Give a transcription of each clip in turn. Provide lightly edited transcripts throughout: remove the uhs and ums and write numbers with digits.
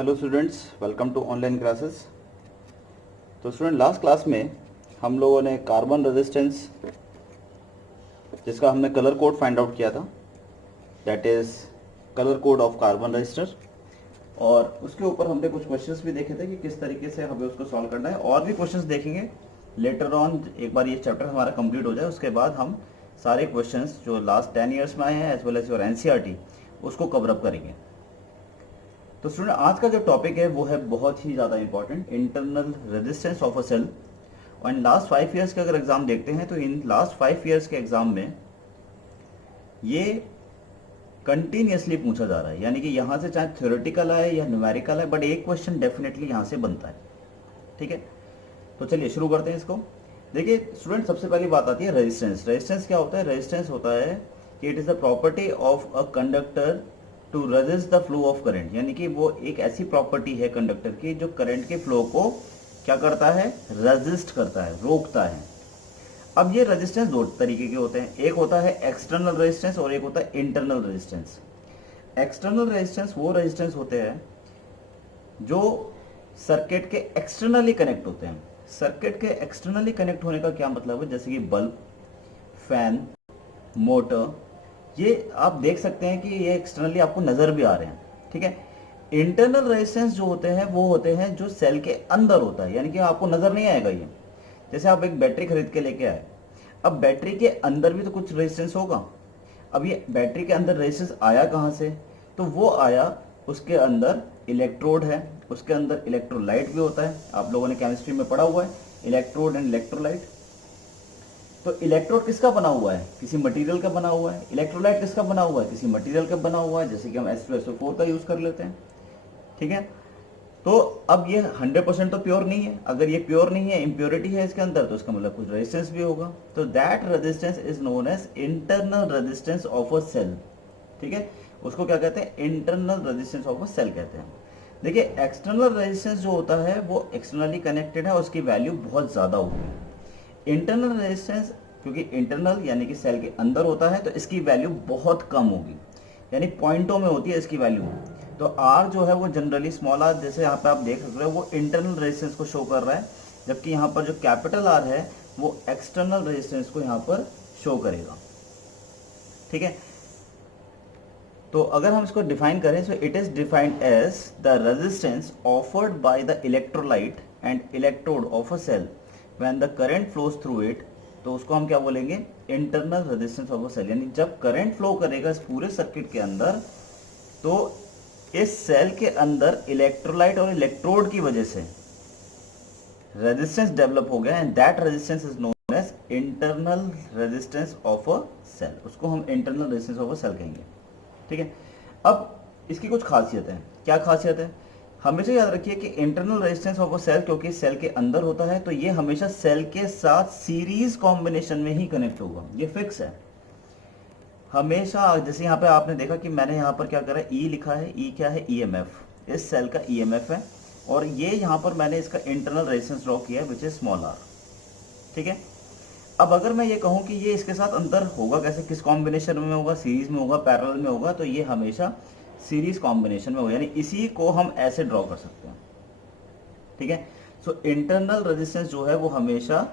Hello students, welcome to online classes. तो student, last class में हम लोगों ने कार्बन रेजिस्टेंस, जिसका हमने कलर कोड फाइंड आउट किया था, that is colour code of carbon register, और उसके ऊपर हमने कुछ क्वेश्चंस भी देखे थे कि किस तरीके से हमें उसको सॉल्व करना है। और भी क्वेश्चंस देखेंगे लेटर ऑन। एक बार ये चैप्टर हमारा कंप्लीट हो जाए उसके बाद हम सारे क्वेश्चंस जो लास्ट 10 ईयर्स में आए हैं as well as your NCERT उसको कवर अप करेंगे। तो स्टूडेंट, आज का जो टॉपिक है वो है बहुत ही ज़्यादा important, internal resistance of a cell. और इन लास्ट 5 ईयर्स के अगर एग्जाम देखते हैं तो इन लास्ट 5 ईयर्स के एग्जाम में ये कंटिन्यूसली पूछा जा रहा है, यानी कि यहाँ से चाहे थ्योरेटिकल आए या न्यूमेरिकल आए, बट एक क्वेश्चन डेफिनेटली यहाँ से बनता है। ठीक है, तो चलिए शुरू करते हैं इसको। देखिए स्टूडेंट, सबसे पहली बात आती है रेजिस्टेंस। रेजिस्टेंस क्या होता है? रेजिस्टेंस होता है कि it is the property of a conductor to resist the flow of current, यानी कि वो एक ऐसी प्रॉपर्टी है कंडक्टर की जो करंट के फ्लो को क्या करता है? रेजिस्ट करता है, रोकता है। अब ये रेजिस्टेंस दो तरीके के होते हैं, एक होता है एक्सटर्नल रेजिस्टेंस और एक होता है इंटरनल रेजिस्टेंस। एक्सटर्नल रेजिस्टेंस वो रेजिस्टेंस होते हैं जो सर्किट के एक्सटर्नली कनेक्ट होते हैं। सर्किट के एक्सटर्नली कनेक्ट होने का क्या मतलब है? जैसे कि बल्ब, फैन, मोटर, ये आप देख सकते हैं कि ये एक्सटर्नली आपको नजर भी आ रहे हैं। ठीक है। इंटरनल रेजिस्टेंस जो होते हैं वो होते हैं जो सेल के अंदर होता है, यानी कि आपको नजर नहीं आएगा ये। जैसे आप एक बैटरी खरीद के लेके आए, अब बैटरी के अंदर भी तो कुछ रेजिस्टेंस होगा। अब ये बैटरी के अंदर रेजिस्टेंस आया कहाँ से? तो वो आया, उसके अंदर इलेक्ट्रोड है, उसके अंदर इलेक्ट्रोलाइट भी होता है। आप लोगों ने केमिस्ट्री में पढ़ा हुआ है इलेक्ट्रोड एंड इलेक्ट्रोलाइट। तो इलेक्ट्रोड किसका बना हुआ है? किसी मटेरियल का बना हुआ है। इलेक्ट्रोलाइट किसका बना हुआ है? किसी मटेरियल का बना हुआ है, जैसे कि हम H2SO4 का यूज कर लेते हैं। ठीक है। तो अब ये 100% तो प्योर नहीं है। अगर ये प्योर नहीं है, इम्प्योरिटी है इसके अंदर, तो इसका मतलब कुछ रेजिस्टेंस भी होगा। तो that resistance is known as internal resistance of a cell. ठीक है, उसको क्या कहते हैं? Internal resistance of a cell कहते हैं। देखिए, एक्सटर्नल रेजिस्टेंस जो होता है वो एक्सटर्नली कनेक्टेड है, उसकी वैल्यू बहुत ज़्यादा होगी। इंटरनल रेजिस्टेंस, क्योंकि इंटरनल यानी कि सेल के अंदर होता है, तो इसकी वैल्यू बहुत कम होगी, यानी पॉइंटों में होती है इसकी वैल्यू। तो आर जो है वो जनरली स्मॉल आर, जैसे यहाँ पे आप देख सकते हो, वो इंटरनल रेजिस्टेंस को शो कर रहा है, जबकि यहाँ पर जो कैपिटल आर है वो एक्सटर्नल रेजिस्टेंस को यहाँ पर शो करेगा। ठीक है। तो अगर हम इसको डिफाइन करें, so it is defined as the resistance offered by the electrolyte and electrode of a cell when the current flows through it. तो उसको हम क्या बोलेंगे? Internal resistance of a cell. यानी जब करंट फ्लो करेगा इस पूरे सर्किट के अंदर, तो इस सेल के अंदर इलेक्ट्रोलाइट और इलेक्ट्रोड की वजह से रेजिस्टेंस डेवलप हो गया, and that resistance is known as internal resistance of a cell. उसको हम internal resistance of a cell कहेंगे। ठीक है। अब इसकी कुछ खासियत है। क्या खासियत है? हमेशा याद रखिए कि internal resistance of a cell, क्योंकि सेल के अंदर होता है, तो ये हमेशा सेल के साथ सीरीज कॉम्बिनेशन में ही कनेक्ट होगा, ये फिक्स है हमेशा। जैसे यहाँ पे आपने देखा कि मैंने यहाँ पर क्या करा, ई लिखा है। ई क्या है? ईएमएफ, इस सेल का ईएमएफ है, और ये यहाँ पर मैंने इसका इंटरनल रेजिस्टेंस ड्रॉ किया है विच इज स्मॉल आर। ठीक है। अब अगर मैं ये कहूँ कि ये इसके साथ अंतर होगा कैसे, किस कॉम्बिनेशन में होगा? सीरीज में होगा, पैरेलल में होगा? तो ये हमेशा सीरीज कॉम्बिनेशन में होगा, यानी इसी को हम ऐसे ड्रॉ कर सकते हैं। ठीक है। सो इंटरनल रेजिस्टेंस जो है वो हमेशा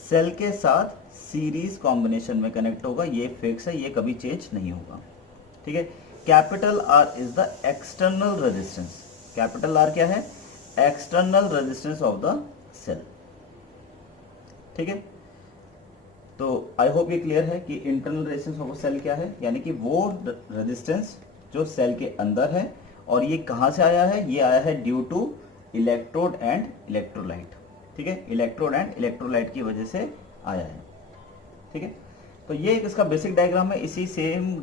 सेल के साथ सीरीज कॉम्बिनेशन में कनेक्ट होगा, ये फिक्स है, ये कभी चेंज नहीं होगा। ठीक है। Capital R is the external resistance. Capital R क्या है? External resistance of the cell. ठीक है। तो आई होप ये क्लियर है कि इंटरनल रेजिस्टेंस ऑफ सेल क्या है, यानी कि वो रेजिस्टेंस जो सेल के अंदर है, और ये कहाँ से आया है? ये आया है due to electrode and electrolyte. ठीक है, इलेक्ट्रोड एंड इलेक्ट्रोलाइट की वजह से आया है। ठीक है। तो ये एक इसका बेसिक डायग्राम है। इसी सेम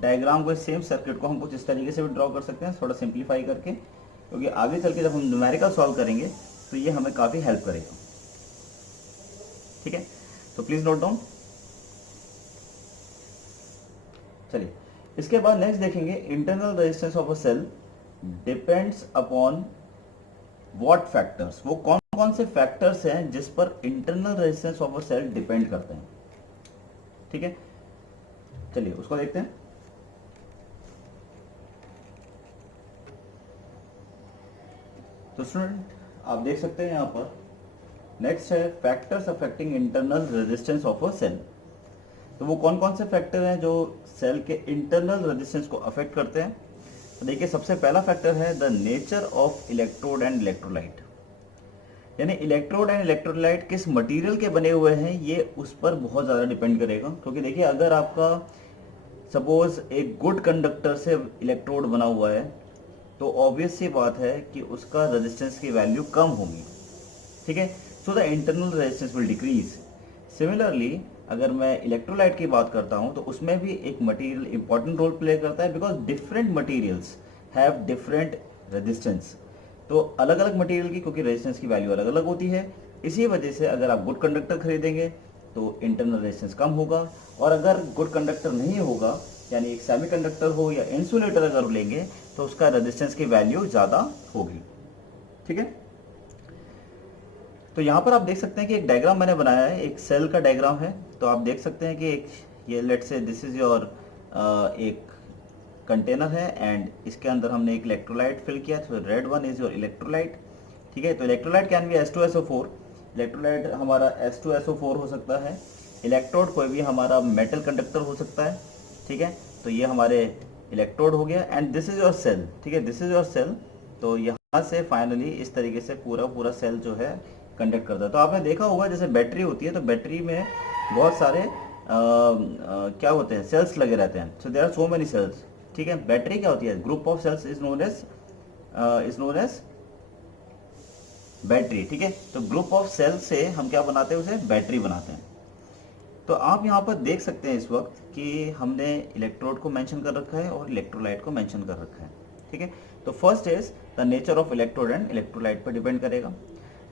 डायग्राम को, सेम सर्किट को हम कुछ इस तरीके से भी ड्रॉ कर सकते हैं, थोड़ा सिंप्लीफाई करके, क्योंकि आगे चल के जब हम न्यूमेरिकल सॉल्व करेंगे तो ये हमें काफ़ी हेल्प करेगा। ठीक है। तो प्लीज नोट डाउन। चलिए, इसके बाद नेक्स्ट देखेंगे, internal resistance of a cell depends upon what factors. वो कौन कौन से फैक्टर्स हैं जिस पर internal resistance of a cell depend करते हैं। ठीक है, चलिए उसको देखते हैं। तो स्टूडेंट आप देख सकते हैं यहाँ पर नेक्स्ट है factors affecting internal resistance of a cell. तो वो कौन कौन से फैक्टर हैं जो सेल के इंटरनल रेजिस्टेंस को अफेक्ट करते हैं। तो देखिए सबसे पहला फैक्टर है the nature of electrode and electrolyte, यानी इलेक्ट्रोड एंड इलेक्ट्रोलाइट किस मटेरियल के बने हुए हैं ये उस पर बहुत ज़्यादा डिपेंड करेगा। क्योंकि देखिए अगर आपका सपोज एक गुड कंडक्टर से इलेक्ट्रोड बना हुआ है तो ऑब्वियस सी बात है कि उसका रेजिस्टेंस की वैल्यू कम होगी, ठीक है। So the internal resistance will decrease. Similarly अगर मैं इलेक्ट्रोलाइट की बात करता हूं तो उसमें भी एक मटेरियल इंपॉर्टेंट रोल प्ले करता है, because different materials have different resistance. तो अलग अलग मटेरियल की क्योंकि रेजिस्टेंस की वैल्यू अलग अलग होती है, इसी वजह से अगर आप गुड कंडक्टर खरीदेंगे तो इंटरनल रेजिस्टेंस कम होगा, और अगर गुड कंडक्टर नहीं होगा यानी एक सेमीकंडक्टर हो या इंसुलेटर अगर लेंगे तो उसका रेजिस्टेंस की वैल्यू ज़्यादा होगी, ठीक है। तो यहाँ पर आप देख सकते हैं कि एक डायग्राम मैंने बनाया है, एक सेल का डायग्राम है। तो आप देख सकते हैं कि एक ये let's say this is your एक कंटेनर है एंड इसके अंदर हमने एक इलेक्ट्रोलाइट फिल किया। तो red one is your electrolyte, ठीक है। तो electrolyte can be H2SO4, electrolyte हमारा H2SO4 हो सकता है। इलेक्ट्रोड कोई भी हमारा मेटल कंडक्टर हो सकता है, ठीक है। तो ये हमारे इलेक्ट्रोड हो गया and this is your cell, ठीक है, दिस इज योर सेल। तो यहाँ से फाइनली इस तरीके से पूरा सेल जो है कंडक्ट करता है। तो आपने देखा होगा जैसे बैटरी होती है तो बैटरी में बहुत सारे क्या होते हैं, सेल्स लगे रहते हैं। So there are so many cells, ठीक है। बैटरी क्या होती है, group of cells is known as battery, ठीक है। तो ग्रुप ऑफ सेल से हम क्या बनाते हैं, उसे बैटरी बनाते हैं। तो आप यहाँ पर देख सकते हैं इस वक्त कि हमने इलेक्ट्रोड को मेंशन कर रखा है और इलेक्ट्रोलाइट को मेंशन कर रखा है, ठीक है। तो first is the nature of electrode and electrolyte पर डिपेंड करेगा।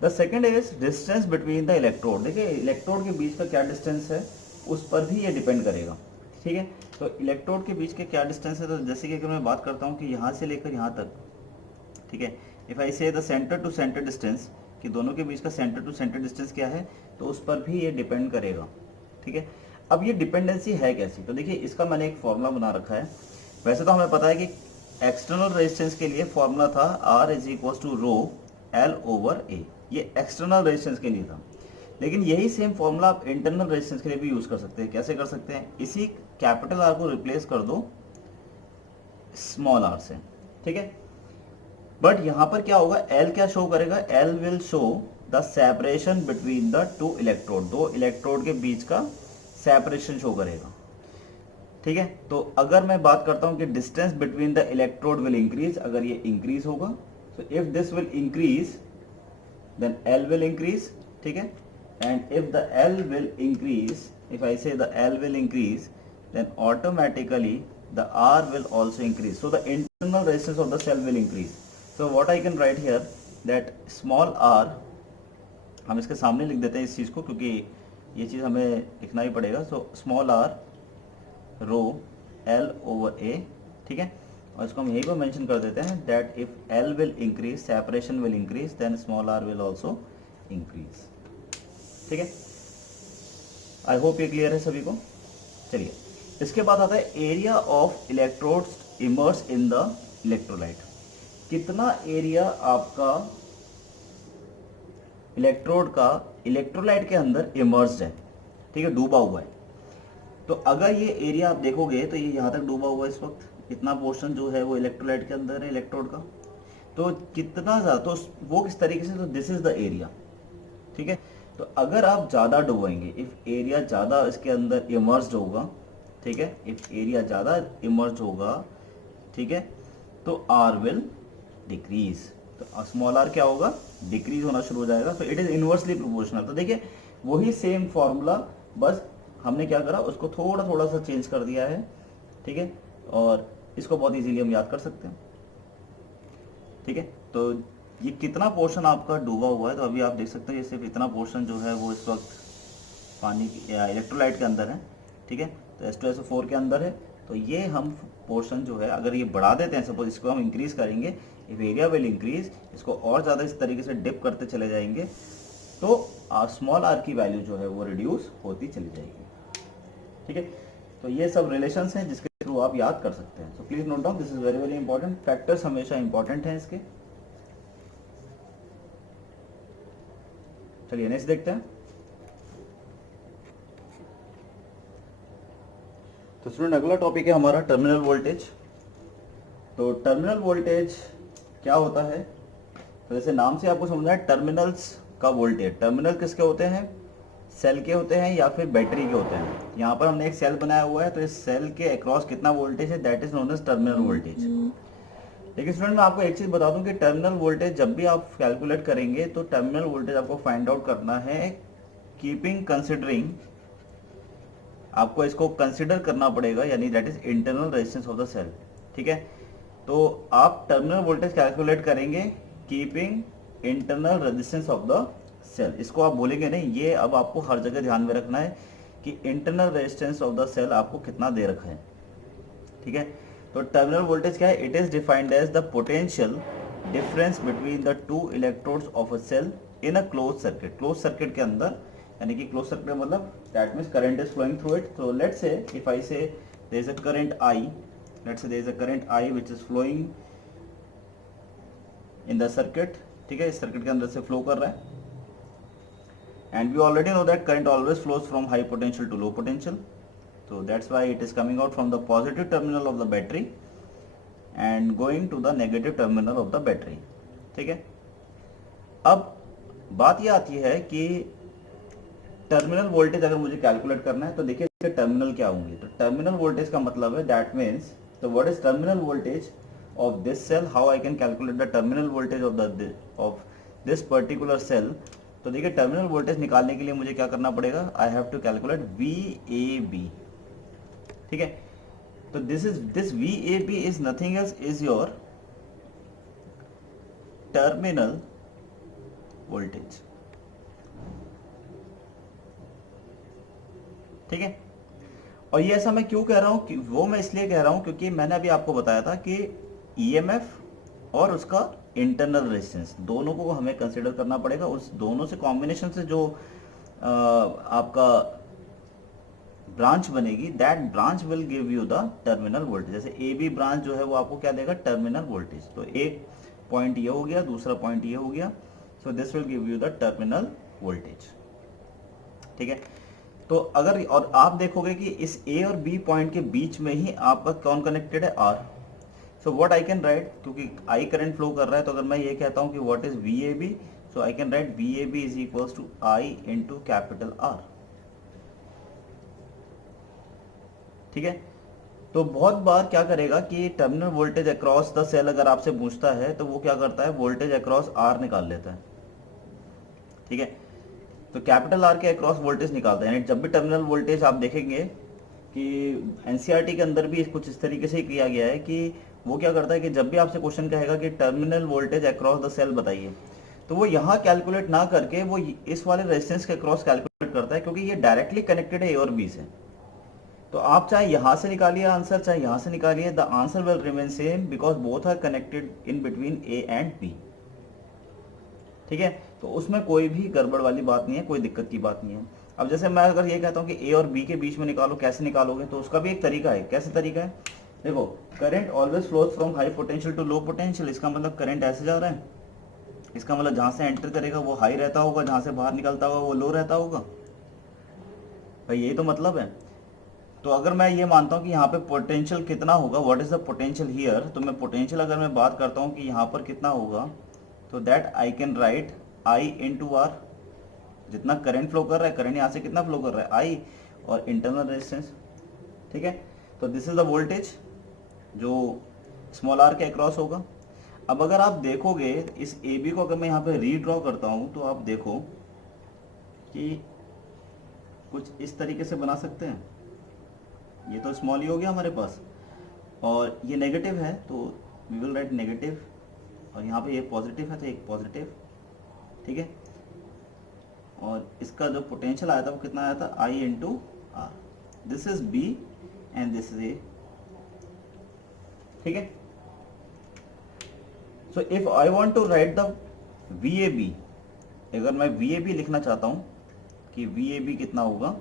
The second is distance between the electrode. देखिए इलेक्ट्रोड के बीच का क्या डिस्टेंस है उस पर भी ये डिपेंड करेगा, ठीक है। तो इलेक्ट्रोड के बीच के क्या डिस्टेंस है, तो जैसे कि अगर मैं बात करता हूँ कि यहाँ से लेकर यहाँ तक, ठीक है, if I say the centre to centre distance, कि दोनों के बीच का सेंटर टू सेंटर डिस्टेंस क्या है, तो उस पर भी ये डिपेंड करेगा, ठीक है। अब ये डिपेंडेंसी है कैसी, तो देखिए इसका मैंने एक फॉर्मूला बना रखा है। वैसे तो हमें पता है कि एक्सटर्नल रेजिस्टेंस के लिए फॉर्मूला था R is equal to rho L/A, ये एक्सटर्नल रेजिस्टेंस के लिए था। लेकिन यही सेम फॉर्मूला आप इंटरनल रेजिस्टेंस के लिए भी यूज कर सकते हैं। कैसे कर सकते हैं, इसी कैपिटल R को रिप्लेस कर दो स्मॉल r से, ठीक है। बट यहां पर क्या होगा, L क्या शो करेगा, L will show the separation between the to electrode, दो इलेक्ट्रोड के बीच का सेपरेशन शो करेगा, ठीक है। तो अगर मैं बात करता हूं कि distance between the electrode will increase, अगर ये इंक्रीज होगा, so if this will increase then L will increase, ठीक है। And if the L will increase, if I say the L will increase then automatically the R will also increase. So the internal resistance of the cell will increase. So what I can write here that small r, हम इसके सामने लिख देते हैं इस चीज़ को क्योंकि ये चीज़ हमें लिखना ही पड़ेगा। So small r rho L/A, ठीक है। और इसको हम यहीं पर मेंशन कर देते हैं that if L will increase, separation will increase, then small r will also increase, ठीक है। आई होप ये क्लियर है सभी को। चलिए इसके बाद आता है area of electrodes immerse in the electrolyte. कितना एरिया आपका इलेक्ट्रोड का इलेक्ट्रोलाइट के अंदर इमर्स्ड है, ठीक है, डूबा हुआ है। तो अगर ये एरिया आप देखोगे तो ये यहाँ तक डूबा हुआ है इस वक्त, इतना पोर्शन जो है वो इलेक्ट्रोलाइट के अंदर है इलेक्ट्रोड का। तो कितना ज़्यादा, तो वो किस तरीके से, तो दिस इज द एरिया, ठीक है। तो अगर आप ज़्यादा डुबोएंगे, इफ एरिया ज़्यादा इसके अंदर इमर्स्ड होगा, ठीक है, इफ एरिया ज़्यादा इमर्ज होगा, ठीक है, तो R विल डिक्रीज। तो स्मॉल r क्या होगा, डिक्रीज होना शुरू हो जाएगा। तो इट इज इनवर्सली प्रोपोर्शनल। तो देखिए वही सेम फॉर्मूला, बस हमने क्या करा, उसको थोड़ा थोड़ा सा चेंज कर दिया है, ठीक है। और इसको बहुत इजीली हम याद कर सकते हैं, ठीक है। तो ये कितना पोर्शन आपका डूबा हुआ है, तो अभी आप देख सकते हैं ये सिर्फ इतना पोर्शन जो है वो इस वक्त पानी या इलेक्ट्रोलाइट के अंदर है, ठीक है। तो H2SO4 के अंदर है। तो ये हम पोर्शन जो है अगर ये बढ़ा देते हैं, सपोज इसको हम इंक्रीज करेंगे, इफ एरिया विल इंक्रीज, इसको और ज़्यादा इस तरीके से डिप करते चले जाएंगे तो स्मॉल r की वैल्यू जो है वो रिड्यूस होती चली जाएगी, ठीक है। तो ये सब रिलेशंस हैं जिसके थ्रू आप याद कर सकते हैं। सो please note down, this is very very important. Factors हमेशा इंपॉर्टेंट हैं इसके। चलिए नेक्स्ट देखते हैं। तो स्टूडेंट अगला टॉपिक है हमारा टर्मिनल वोल्टेज। तो टर्मिनल वोल्टेज क्या होता है? तो जैसे नाम से आपको समझना है टर्मिनल्स का वोल्टेज। टर्मिनल किसके होते हैं? सेल के होते हैं या फिर बैटरी के होते हैं। यहाँ पर हमने एक सेल बनाया हुआ है, तो इस सेल के अक्रॉस कितना वोल्टेज है, that is known as terminal voltage. लेकिन स्टूडेंट मैं आपको एक चीज बता दूं कि टर्मिनल वोल्टेज जब भी आप कैलकुलेट करेंगे तो टर्मिनल वोल्टेज आपको फाइंड आउट करना है कीपिंग कंसिडरिंग, आपको इसको कंसिडर करना पड़ेगा, यानी that is internal resistance of the cell. ठीक है, तो आप टर्मिनल वोल्टेज कैलकुलेट करेंगे keeping internal resistance of the cell. इसको आप बोलेंगे नहीं, ये अब आपको हर जगह ध्यान में रखना है कि internal resistance of the cell आपको कितना दे रखा है। ठीक है, तो टर्मिनल वोल्टेज क्या है? It is defined as the potential difference between the two electrodes of a cell in a close circuit. Close circuit के अंदर, यानी कि क्लोज सर्किट मतलब that means current is flowing through it. so let's say if I say there is a current I, let's say there is a current I which is flowing in the circuit। ठीक है, इस circuit के अंदर से flow कर रहा है, and we already know that current always flows from high potential to low potential, so that's why it is coming out from the positive terminal of the battery and going to the negative terminal of the battery। ठीक है, अब बात ये आती है कि terminal voltage अगर मुझे कैलकुलेट करना है तो देखिए टर्मिनल क्या होंगे। तो टर्मिनल वोल्टेज का मतलब है दैट मीन्स तो what is terminal voltage of this cell, how I can calculate the terminal voltage of this particular cell. तो देखिए टर्मिनल वोल्टेज निकालने के लिए मुझे क्या करना पड़ेगा? I have to calculate VAB। ठीक है, तो this VAB is nothing else is your terminal voltage. ठीक है, और ये ऐसा मैं क्यों कह रहा हूं कि वो मैं इसलिए कह रहा हूं क्योंकि मैंने अभी आपको बताया था कि EMF और उसका इंटरनल रेजिस्टेंस दोनों को हमें कंसिडर करना पड़ेगा। उस दोनों से कॉम्बिनेशन से जो आपका ब्रांच बनेगी, that branch will give you the terminal voltage. जैसे AB ब्रांच जो है वो आपको क्या देगा? Terminal voltage. तो एक पॉइंट ये हो गया, दूसरा पॉइंट ये हो गया, सो this will give you the terminal voltage. ठीक है, तो अगर और आप देखोगे कि इस A और B पॉइंट के बीच में ही आपका कौन कनेक्टेड है? R। So what I can right, क्योंकि I करंट फ्लो कर रहा है, तो अगर मैं ये कहता हूं कि what is VAB, so I can write VAB is equals to I into capital R। ठीक है, तो बहुत बार क्या करेगा कि terminal voltage across the cell अगर आपसे पूछता है तो वो क्या करता है? वोल्टेज अक्रॉस R निकाल लेता है। ठीक है, तो कैपिटल R के अक्रॉस वोल्टेज निकालता है। यानी जब भी टर्मिनल वोल्टेज आप देखेंगे कि एनसीईआरटी के अंदर भी कुछ इस तरीके से ही किया गया है कि वो क्या करता है कि जब भी आपसे क्वेश्चन कहेगा कि terminal voltage across the cell बताइए, तो वो यहाँ कैलकुलेट ना करके वो इस वाले रेजिस्टेंस के अक्रॉस कैलकुलेट करता है, क्योंकि ये डायरेक्टली कनेक्टेड है A और B से। तो आप चाहे यहाँ से निकालिए आंसर, चाहे यहाँ से निकालिए, the answer will remain same because both are connected in between A and B। ठीक है, तो उसमें कोई भी गड़बड़ वाली बात नहीं है, कोई दिक्कत की बात नहीं है। अब जैसे मैं अगर ये कहता हूँ कि A और B के बीच में निकालो, कैसे निकालोगे? तो उसका भी एक तरीका है। कैसे तरीका है? देखो, current always flows from high potential to low potential. इसका मतलब करंट ऐसे जा रहा है, इसका मतलब जहां से एंटर करेगा वो हाई रहता होगा, जहां से बाहर निकलता होगा वो लो रहता होगा। भाई यही तो मतलब है। तो अगर मैं ये मानता हूँ कि यहाँ पे पोटेंशियल कितना होगा, what is the potential here, तो मैं पोटेंशियल अगर मैं बात करता हूँ कि यहाँ पर कितना होगा, तो that I can right I into R। जितना करंट फ्लो कर रहा है, करंट यहाँ से कितना फ्लो कर रहा है? I, और इंटरनल रेजिस्टेंस। ठीक है, तो दिस इज द वोल्टेज जो स्मॉल r के अक्रॉस होगा। अब अगर आप देखोगे इस AB को अगर मैं यहाँ पे रीड्रॉ करता हूँ, तो आप देखो कि कुछ इस तरीके से बना सकते हैं। ये तो स्मॉल ही हो गया हमारे पास, और ये नेगेटिव है तो वी विल राइट नेगेटिव, और यहाँ पे ये पॉजिटिव है तो एक पॉजिटिव। ठीक है, और इसका जो पोटेंशियल आया था वो कितना आया था? I into R। This is B and this is A। ठीक है, so if I want to write the VAB, अगर मैं VAB लिखना चाहता हूं कि VAB कितना होगा,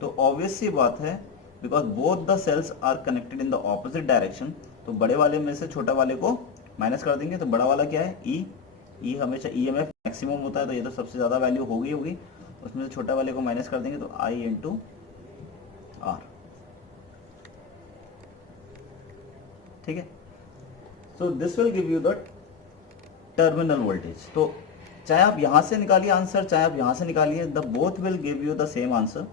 तो ऑब्वियस सी बात है because both the cells are connected in the opposite direction, तो बड़े वाले में से छोटा वाले को माइनस कर देंगे, तो बड़ा वाला क्या है? E, ई हमेशा ईएमएफ मैक्सिमम होता है, तो ये तो सबसे ज़्यादा वैल्यू होगी, उसमें से छोटा वाले को माइनस कर देंगे तो आई इंटू आर। ठीक है, so this will give you the terminal voltage. तो चाहे आप यहाँ से निकालिए आंसर, चाहे आप यहाँ से निकालिए, the both will give you the same answer.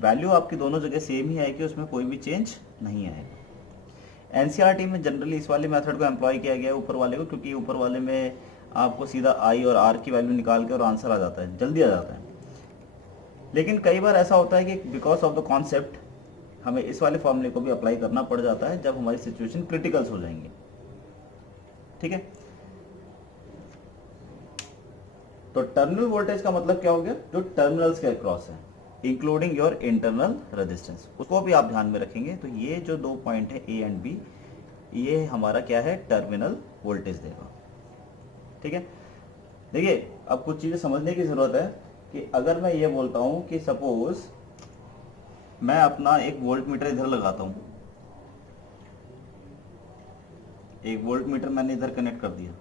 Value आपकी दोनों जगह सेम ही आएगी, उसमें कोई भी चेंज नहीं आएगा। एनसीईआरटी में जनरली इस वाले मेथड को एम्प्लॉय किया गया है ऊपर वाले को, क्योंकि ऊपर वाले में आपको सीधा आई और आर की वैल्यू निकाल के और आंसर आ जाता है, जल्दी आ जाता है। लेकिन कई बार ऐसा होता है कि बिकॉज ऑफ द कॉन्सेप्ट हमें इस वाले फॉर्मूले को भी अप्लाई करना पड़ जाता है जब हमारी सिचुएशन क्रिटिकल्स हो जाएंगे। ठीक है, तो टर्मिनल वोल्टेज का मतलब क्या हो गया, जो टर्मिनल्स के अक्रॉस है, इंक्लूडिंग योर इंटरनल रेजिस्टेंस, उसको भी आप ध्यान में रखेंगे। तो ये जो दो पॉइंट है ए एंड बी, ये हमारा क्या है, टर्मिनल वोल्टेज देगा। ठीक है, देखिए अब कुछ चीजें समझने की जरूरत है कि अगर मैं ये बोलता हूं कि सपोज मैं अपना एक वोल्ट मीटर इधर लगाता हूं, एक वोल्ट मीटर मैंने इधर कनेक्ट कर दिया,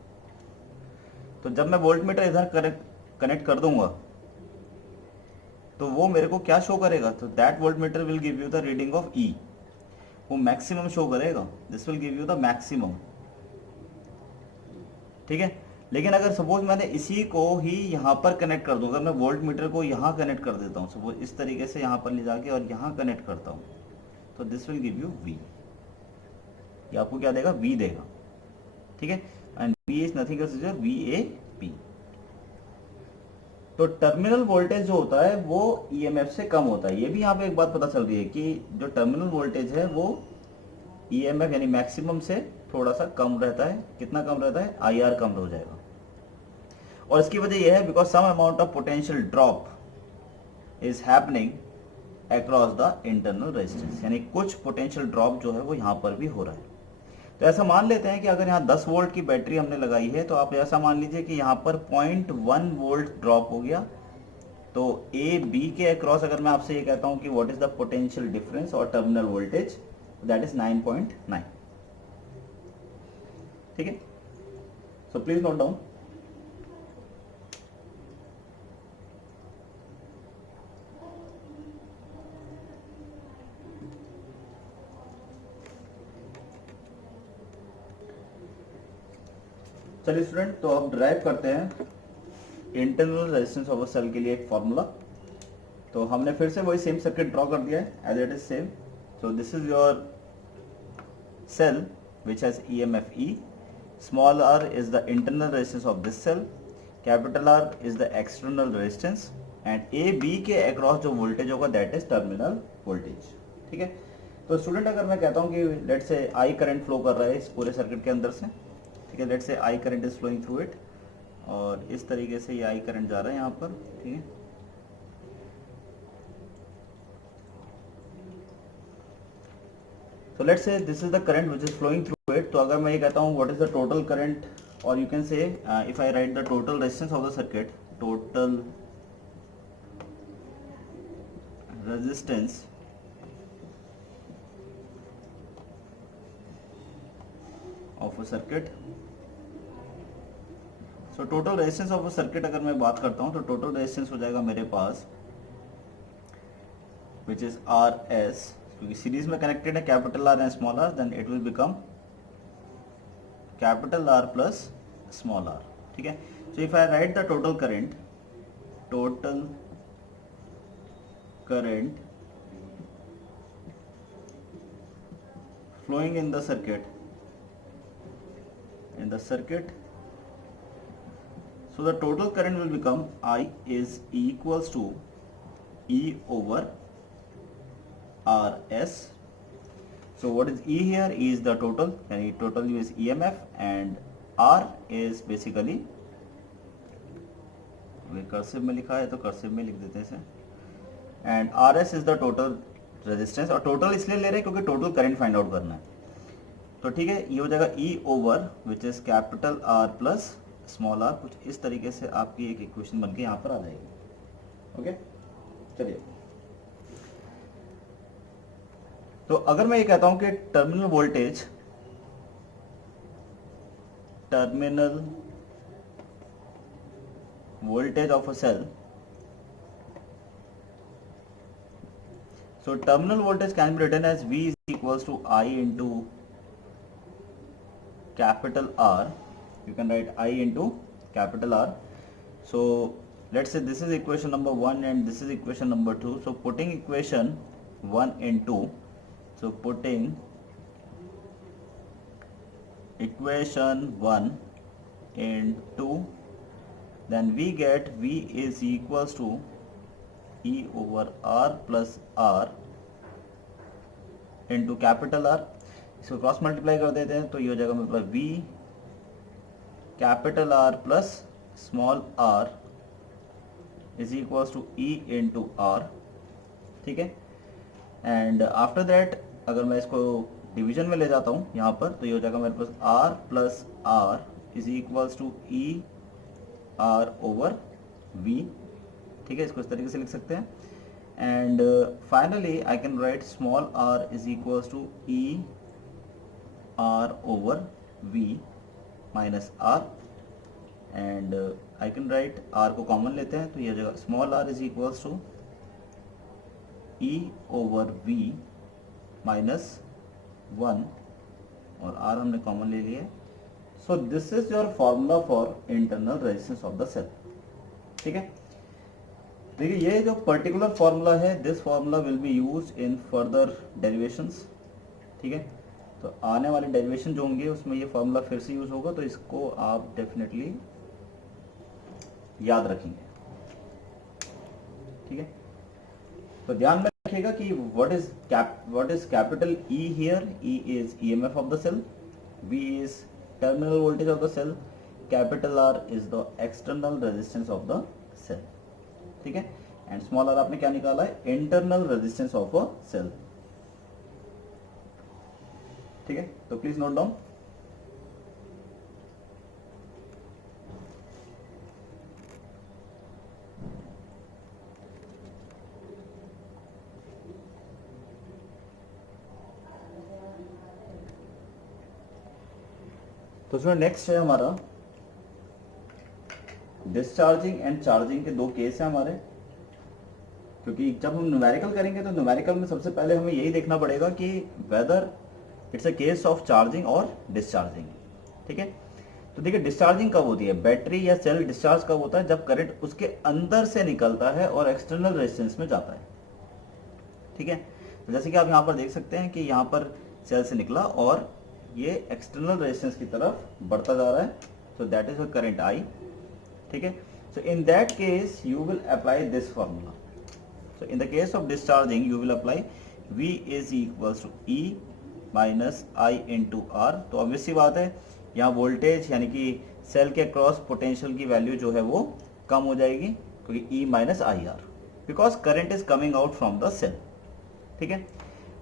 तो जब मैं वोल्ट मीटर इधर कनेक्ट कर दूंगा तो वो मेरे को क्या शो करेगा, तो that voltmeter will give you the reading of E, वो मैक्सिमम शो करेगा, this will give you the maximum. ठीक है, लेकिन अगर सपोज मैंने इसी को ही यहाँ पर कनेक्ट कर दूंगा, मैं वोल्ट मीटर को यहाँ कनेक्ट कर देता हूँ, सपोज इस तरीके से यहाँ पर ले जाके और यहाँ कनेक्ट करता हूँ, तो this will give you V, ये आपको क्या देगा, वी देगा। ठीक है, and V is nothing else than V A P. तो टर्मिनल वोल्टेज जो होता है वो ईएमएफ से कम होता है। ये भी यहाँ पे एक बात पता चल रही है कि जो टर्मिनल वोल्टेज है वो ईएमएफ यानी मैक्सिमम से थोड़ा सा कम रहता है। कितना कम रहता है, आईआर कम हो जाएगा। और इसकी वजह यह है because some amount of potential drop is happening across the internal resistance, यानी कुछ पोटेंशियल ड्रॉप जो है वो यहाँ पर भी हो रहा है। तो ऐसा मान लेते हैं कि अगर यहाँ 10 वोल्ट की बैटरी हमने लगाई है, तो आप ऐसा मान लीजिए कि यहाँ पर 0.1 वोल्ट ड्रॉप हो गया। तो ए बी के अक्रॉस अगर मैं आपसे ये कहता हूँ कि what is the potential difference और टर्मिनल वोल्टेज, दैट इज 9.9। ठीक है, सो प्लीज नोट डाउन। चलिए स्टूडेंट, तो अब ड्राइव करते हैं internal resistance of a cell के लिए एक फॉर्मूला। तो हमने फिर से वही सेम सर्किट ड्रॉ कर दिया है as it is same. So this is your cell which has EMF E. Small r is the internal resistance of this cell, capital R is the external resistance, and A B के across जो voltage होगा that is terminal voltage। ठीक है, तो student अगर मैं कहता हूँ कि late say I current flow कर रहा है इस पूरे सर्किट के अंदर से, ठीक है, let's say I current is flowing through it, और इस तरीके से ये I करंट जा रहा है यहाँ पर। ठीक है, so let's say this is the current which is flowing through it। तो अगर मैं ये कहता हूँ what is the total current, or you can say if I write the total resistance of the circuit, total resistance of a circuit, so total resistance of a circuit अगर मैं बात करता हूँ तो total resistance हो जाएगा मेरे पास which is RS, क्योंकि सीरीज में कनेक्टेड है capital R and small R, then it will become capital R plus small R. ठीक है, so if I write the total current flowing in the circuit, so the total current will become I is equals to E over RS. So what is E here? E is the total, and total is EMF, and R is basically, cursive में लिखा है तो cursive में लिख देते हैं इसे, and RS is the total resistance, और टोटल इसलिए ले रहे हैं क्योंकि टोटल करंट फाइंड आउट करना है। तो ठीक है, ये हो जाएगा E over which is capital R plus small r, कुछ इस तरीके से आपकी एक इक्वेशन बनके यहाँ पर आ जाएगी। ओके, चलिए, तो अगर मैं ये कहता हूं कि terminal voltage of a cell. So terminal voltage can be written as V is equals to I into capital R. You can write I into capital R. So let's say this is equation number 1 and this is equation number 2. So putting equation 1 and 2. So putting equation 1 and 2, then we get V is equals to E over R plus R into capital R. इसको cross multiply कर देते हैं तो ये हो जाएगा मेरे पास V capital R plus small r is equals to E into R. ठीक है, एंड आफ्टर दैट अगर मैं इसको डिवीजन में ले जाता हूँ यहाँ पर तो ये हो जाएगा मेरे पास R plus R is equals to E R over V. ठीक है, इसको इस तरीके से लिख सकते हैं. And finally I can write small r is equals to E R over V minus R. And I can write R को कॉमन लेते हैं तो ये हो जाएगा small r is equals to E over V minus 1 और R हमने common ले लिया. So this is your formula for internal resistance of the cell. ठीक है, देखिए ये जो पर्टिकुलर फॉर्मूला है, this formula will be use in further derivations. ठीक है, तो आने वाले डेरिवेशन जो होंगे उसमें ये फॉर्मूला फिर से यूज होगा, तो इसको आप डेफिनेटली याद रखेंगे. ठीक है, तो ध्यान में रखिएगा कि what is capital E here. E is EMF of the cell, V is terminal voltage of the cell, capital R is the external resistance of the cell. ठीक है, एंड स्मॉल r आपने क्या निकाला है, internal resistance of a cell. ठीक है, तो please note down. तो इसमें नेक्स्ट है हमारा डिस्चार्जिंग एंड चार्जिंग के दो केस हैं हमारे. क्योंकि जब हम न्यूमेरिकल करेंगे तो न्यूमेरिकल में सबसे पहले हमें यही देखना पड़ेगा कि whether it's a case of charging और डिस्चार्जिंग. ठीक है, तो देखिए डिस्चार्जिंग कब होती है, बैटरी या सेल डिस्चार्ज कब होता है, जब करंट उसके अंदर से निकलता है और एक्सटर्नल रेजिस्टेंस में जाता है. ठीक है, तो जैसे कि आप यहाँ पर देख सकते हैं कि यहाँ पर सेल से निकला और ये एक्सटर्नल रेजिस्टेंस की तरफ बढ़ता जा रहा है, so that is a current I. ठीक है, so in that case you will apply this formula. So in the case of discharging you will apply V is equals to E minus I into R. तो obvious सी बात है यहाँ voltage यानी कि cell के क्रॉस पोटेंशियल की value जो है वो कम हो जाएगी क्योंकि E minus I R, because current is coming out from the cell. ठीक है,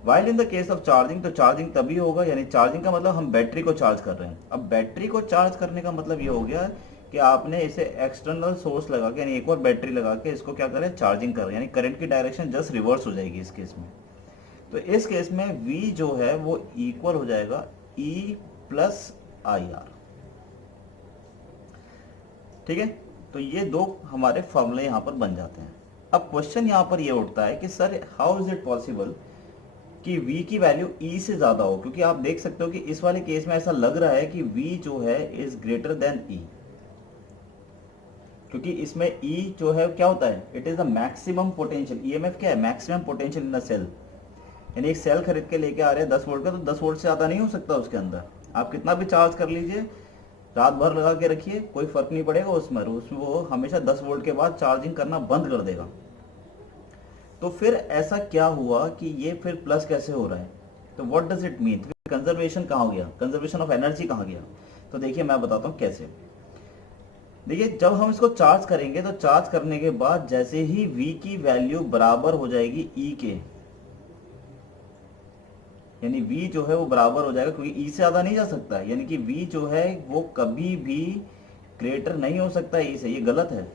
while in the case of charging, तो चार्जिंग तभी होगा, यानी चार्जिंग का मतलब हम बैटरी को चार्ज कर रहे हैं. अब बैटरी को चार्ज करने का मतलब ये हो गया कि आपने इसे एक्सटर्नल सोर्स लगा के यानी एक और बैटरी लगा के इसको क्या करें, चार्जिंग करें, यानी करंट की डायरेक्शन जस्ट रिवर्स हो जाएगी इस केस में. तो इस केस में V जो है वो इक्वल हो जाएगा E प्लस आई आर. ठीक है, तो ये दो हमारे फॉर्मूले यहाँ पर बन जाते हैं. अब क्वेश्चन यहाँ पर ये उठता है कि sir how is it possible कि V की वैल्यू E से ज्यादा हो, क्योंकि आप देख सकते हो कि इस वाले केस में ऐसा लग रहा है कि V जो है इज ग्रेटर देन E, क्योंकि इसमें E जो है क्या होता है, it is the maximum potential. EMF क्या है, maximum potential in the cell. यानी एक सेल खरीद के लेके आ रहे हैं 10 वोल्ट का, तो 10 वोल्ट से ज्यादा नहीं हो सकता उसके अंदर. आप कितना भी चार्ज कर लीजिए, रात भर लगा के रखिए, कोई फर्क नहीं पड़ेगा उसमें वो हमेशा 10 वोल्ट के बाद चार्जिंग करना बंद कर देगा. तो फिर ऐसा क्या हुआ कि ये फिर प्लस कैसे हो रहा है, तो what does it mean, conservation कहाँ गया, कंजर्वेशन ऑफ एनर्जी कहाँ गया. तो देखिए मैं बताता हूँ कैसे. देखिए जब हम इसको चार्ज करेंगे तो चार्ज करने के बाद जैसे ही V की वैल्यू बराबर हो जाएगी E के, यानी V जो है वो बराबर हो जाएगा, क्योंकि E से ज्यादा नहीं जा सकता, यानी कि V जो है वो कभी भी ग्रेटर नहीं हो सकता E से, ये गलत है.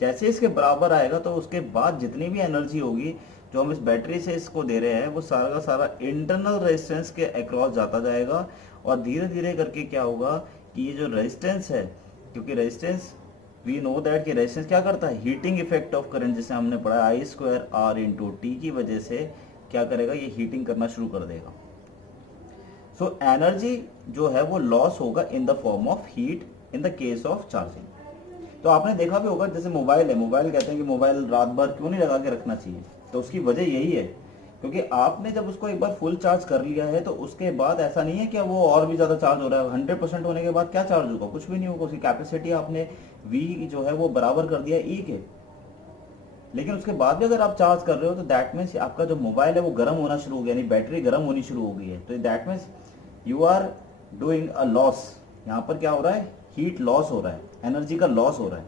जैसे इसके बराबर आएगा तो उसके बाद जितनी भी एनर्जी होगी जो हम इस बैटरी से इसको दे रहे हैं वो सारा का सारा इंटरनल रेजिस्टेंस के अक्रॉस जाता जाएगा. और धीरे धीरे करके क्या होगा कि ये जो रेजिस्टेंस है, क्योंकि रेजिस्टेंस वी नो दैट कि रेजिस्टेंस क्या करता है, हीटिंग इफेक्ट ऑफ करंट, जिसे हमने पढ़ा आई स्क्वायर आर इंटू टी की वजह से क्या करेगा, ये हीटिंग करना शुरू कर देगा। सो एनर्जी जो है वो लॉस होगा in the form of heat in the case of charging. तो आपने देखा भी होगा, जैसे मोबाइल है, मोबाइल कहते हैं कि मोबाइल रात भर क्यों नहीं लगा के रखना चाहिए, तो उसकी वजह यही है क्योंकि आपने जब उसको एक बार फुल चार्ज कर लिया है तो उसके बाद ऐसा नहीं है कि वो और भी ज़्यादा चार्ज हो रहा है। 100% होने के बाद क्या चार्ज होगा, कुछ भी नहीं होगा। उसकी कैपेसिटी आपने V जो है वो बराबर कर दिया E के, लेकिन उसके बाद भी अगर आप चार्ज कर रहे हो तो दैट मीन्स आपका जो मोबाइल है वो गर्म होना शुरू हो गया, यानी बैटरी गर्म होनी शुरू हो गई है। तो that means you are doing a loss. यहाँ पर क्या हो रहा है, हीट लॉस हो रहा है, एनर्जी का लॉस हो रहा है।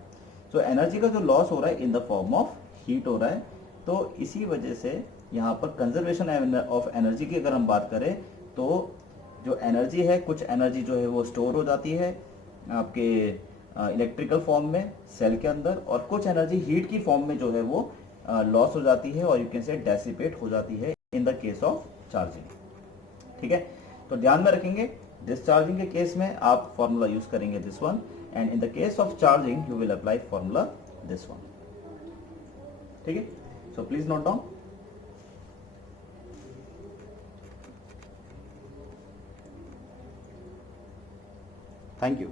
सो एनर्जी का जो लॉस हो रहा है in the form of heat हो रहा है। तो इसी वजह से यहाँ पर कंजर्वेशन ऑफ एनर्जी की अगर हम बात करें तो जो एनर्जी है, कुछ एनर्जी जो है वो स्टोर हो जाती है आपके इलेक्ट्रिकल फॉर्म में सेल के अंदर, और कुछ एनर्जी हीट की फॉर्म में जो है वो लॉस हो जाती है और यू कैन से डेसिपेट हो जाती है इन द केस ऑफ चार्जिंग। ठीक है, तो ध्यान में रखेंगे डिस्चार्जिंग के केस में आप फॉर्मूला यूज करेंगे this one, and in the case of charging you will apply formula this one. ठीक है, so please note down. Thank you.